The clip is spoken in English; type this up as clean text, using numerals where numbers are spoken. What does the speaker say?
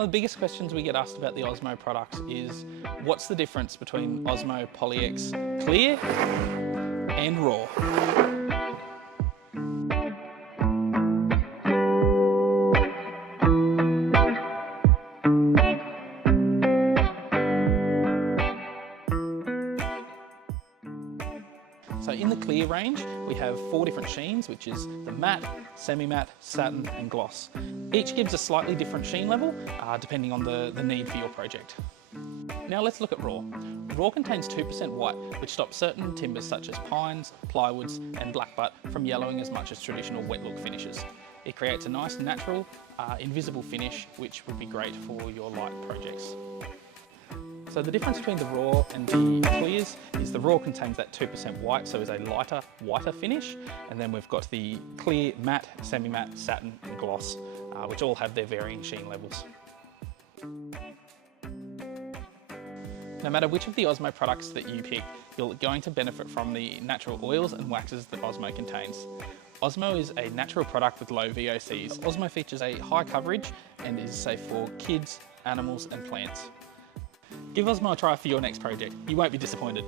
One of the biggest questions we get asked about the Osmo products is, what's the difference between Osmo Polyx Clear and Raw? So in the Clear range, we have 4 different sheens, which is the matte, semi-matte, satin and gloss. Each gives a slightly different sheen level, depending on the need for your project. Now let's look at Raw. Raw contains 2% white, which stops certain timbers such as pines, plywoods and blackbutt from yellowing as much as traditional wet look finishes. It creates a nice natural, invisible finish, which would be great for your light projects. So the difference between the Raw and the Clears is the Raw contains that 2% white, so is a lighter, whiter finish. And then we've got the Clear matte, semi-matte, satin and gloss, which all have their varying sheen levels. No matter which of the Osmo products that you pick, you're going to benefit from the natural oils and waxes that Osmo contains. Osmo is a natural product with low VOCs. Osmo features a high coverage and is safe for kids, animals and plants. Give Osmo a try for your next project. You won't be disappointed.